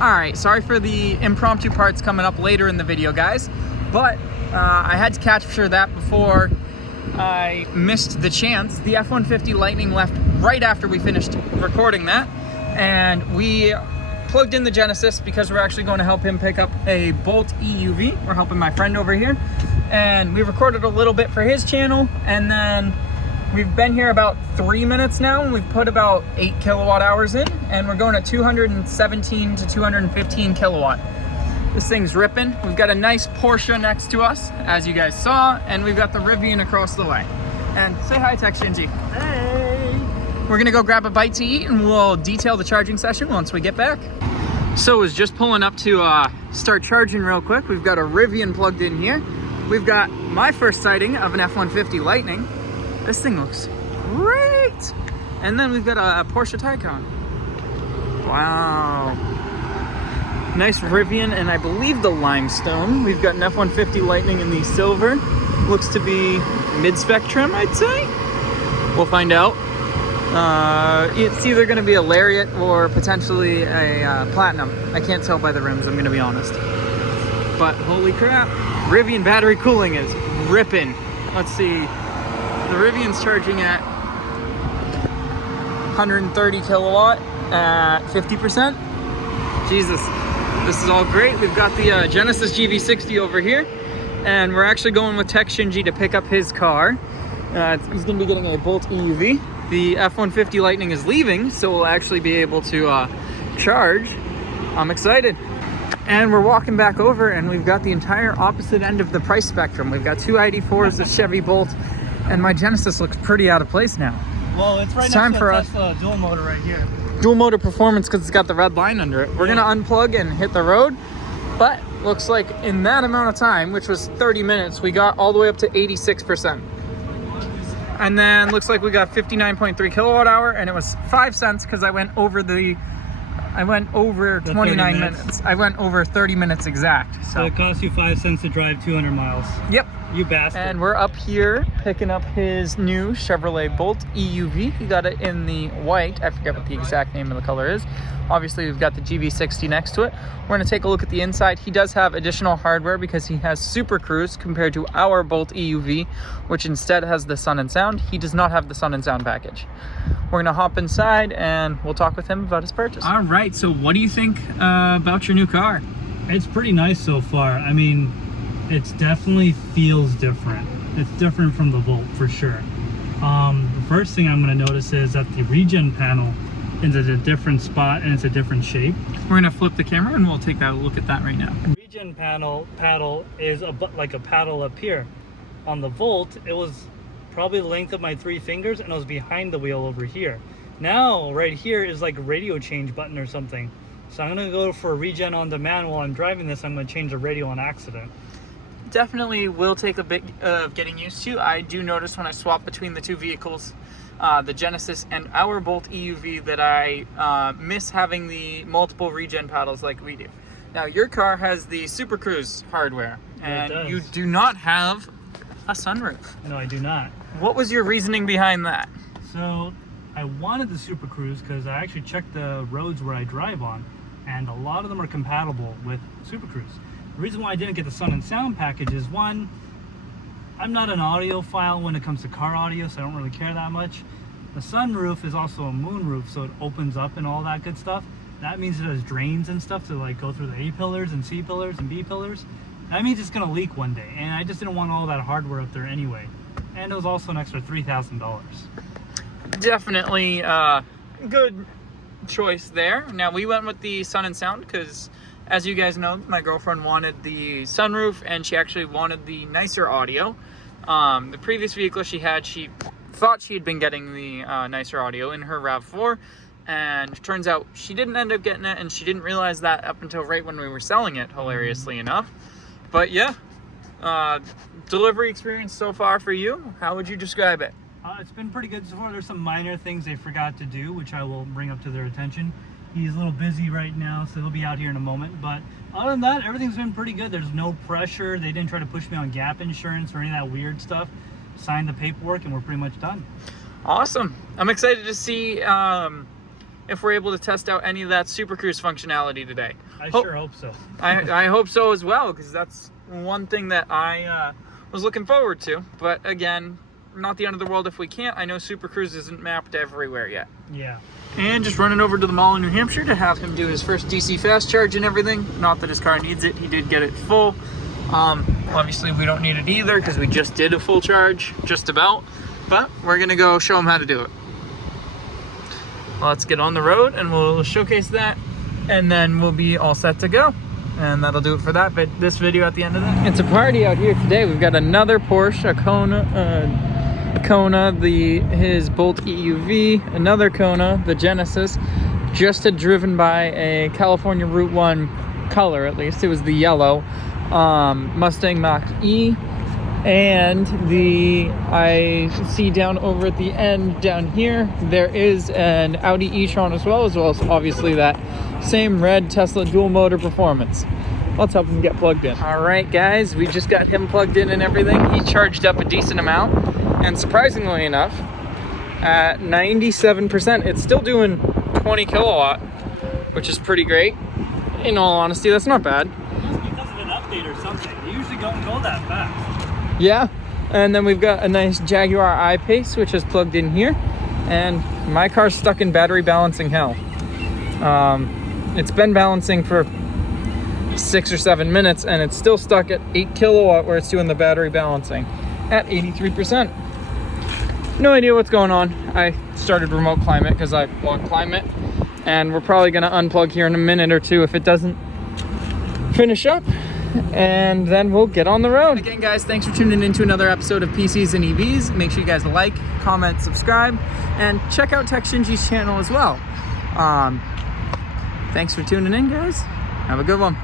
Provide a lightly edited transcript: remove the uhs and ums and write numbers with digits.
Alright, sorry for the impromptu parts coming up later in the video, guys, but I had to capture that before I missed the chance. The F-150 Lightning left right after we finished recording that, and we plugged in the Genesis because we're actually going to help him pick up a Bolt EUV. We're helping my friend over here, and we recorded a little bit for his channel, and then we've been here about 3 minutes now, and we've put about 8 kilowatt hours in, and we're going at 217 to 215 kilowatt. This thing's ripping. We've got a nice Porsche next to us, as you guys saw, and we've got the Rivian across the way. And say hi, Tech Shinji. Hey! We're gonna go grab a bite to eat, and we'll detail the charging session once we get back. So I was just pulling up to start charging real quick. We've got a Rivian plugged in here. We've got my first sighting of an F-150 Lightning. This thing looks great. And then we've got a Porsche Taycan. Wow. Nice Rivian, and I believe the limestone. We've got an F-150 Lightning in the silver. Looks to be mid-spec trim, I'd say. We'll find out. It's either going to be a Lariat or potentially a Platinum. I can't tell by the rims, I'm going to be honest. But holy crap, Rivian battery cooling is ripping. Let's see. The Rivian's charging at 130 kilowatt at 50%. Jesus, this is all great. We've got the Genesis GV60 over here, and we're actually going with Tech Shinji to pick up his car. He's going to be getting a Bolt EUV. The F-150 Lightning is leaving, so we'll actually be able to charge. I'm excited. And we're walking back over, and we've got the entire opposite end of the price spectrum. We've got two ID4s, a Chevy Bolt, and my Genesis looks pretty out of place now. Well, it's right next to a Tesla dual motor right here. Dual motor performance because it's got the red line under it. We're gonna unplug and hit the road, but looks like in that amount of time, which was 30 minutes, we got all the way up to 86%. And then looks like we got 59.3 kilowatt hour, and it was 5 cents because I went over 29 minutes. I went over 30 minutes exact. So it cost you 5 cents to drive 200 miles. Yep. You bastard. And we're up here picking up his new Chevrolet Bolt EUV. He got it in the white. I forget what the exact name of the color is. Obviously, we've got the GV60 next to it. We're going to take a look at the inside. He does have additional hardware because he has Super Cruise compared to our Bolt EUV, which instead has the Sun and Sound. He does not have the Sun and Sound package. We're going to hop inside and we'll talk with him about his purchase. All right, so what do you think about your new car? It's pretty nice so far. I mean, it definitely feels different. It's different from the Volt for sure. The first thing I'm going to notice is that the regen panel is at a different spot and it's a different shape. We're going to flip the camera and we'll take a look at that right now. The regen paddle is like a paddle up here. On the Volt, it was probably the length of my 3 fingers, and it was behind the wheel over here. Now, right here is like a radio change button or something. So I'm going to go for a regen on demand while I'm driving this. I'm going to change the radio on accident. Definitely will take a bit of getting used to. I do notice when I swap between the two vehicles, the Genesis and our Bolt EUV, that I miss having the multiple regen paddles like we do. Now your car has the Super Cruise hardware, and you do not have a sunroof. No, I do not. What was your reasoning behind that? So I wanted the Super Cruise because I actually checked the roads where I drive on, and a lot of them are compatible with Super Cruise. The reason why I didn't get the Sun and Sound package is, one, I'm not an audiophile when it comes to car audio, so I don't really care that much. The sunroof is also a moonroof, so it opens up and all that good stuff. That means it has drains and stuff to like go through the A pillars and C pillars and B pillars. That means it's gonna leak one day, and I just didn't want all that hardware up there anyway. And it was also an extra $3,000. Definitely good choice there. Now we went with the Sun and Sound because, as you guys know, my girlfriend wanted the sunroof and she actually wanted the nicer audio. The previous vehicle she had, she thought she had been getting the nicer audio in her RAV4, and turns out she didn't end up getting it, and she didn't realize that up until right when we were selling it, hilariously enough. But yeah, delivery experience so far for you, how would you describe it? It's been pretty good so far. There's some minor things they forgot to do, which I will bring up to their attention. He's a little busy right now, so he'll be out here in a moment. But other than that, everything's been pretty good. There's no pressure. They didn't try to push me on gap insurance or any of that weird stuff. Signed the paperwork, and we're pretty much done. Awesome. I'm excited to see if we're able to test out any of that Super Cruise functionality today. I sure hope so. I hope so as well, because that's one thing that I was looking forward to. But again, not the end of the world if we can't. I know Super Cruise isn't mapped everywhere yet. Yeah. And just running over to the mall in New Hampshire to have him do his first DC fast charge and everything. Not that his car needs it. He did get it full. Obviously, we don't need it either because we just did a full charge, just about. But we're going to go show him how to do it. Let's get on the road and we'll showcase that. And then we'll be all set to go. And that'll do it for that this video at the end of that. It's a party out here today. We've got another Porsche, a Kona, his Bolt EUV, another Kona, the Genesis, just had driven by a California Route 1 color, at least. It was the yellow Mustang Mach-E. And I see down over at the end down here, there is an Audi e-tron as well as obviously that same red Tesla dual motor performance. Let's help him get plugged in. All right, guys, we just got him plugged in and everything. He charged up a decent amount, and surprisingly enough, at 97%, it's still doing 20 kilowatt, which is pretty great. In all honesty, that's not bad. It's because of an update or something. They usually don't go that fast. Yeah, and then we've got a nice Jaguar I-Pace, which is plugged in here, and my car's stuck in battery balancing hell. It's been balancing for 6 or 7 minutes, and it's still stuck at 8 kilowatt where it's doing the battery balancing at 83%. No idea what's going on. I started remote climate because I want climate, and we're probably going to unplug here in a minute or two if it doesn't finish up, and then we'll get on the road. Again, guys, thanks for tuning in to another episode of PCs and EVs. Make sure you guys like, comment, subscribe, and check out Tech Shinji's channel as well. Thanks for tuning in, guys. Have a good one.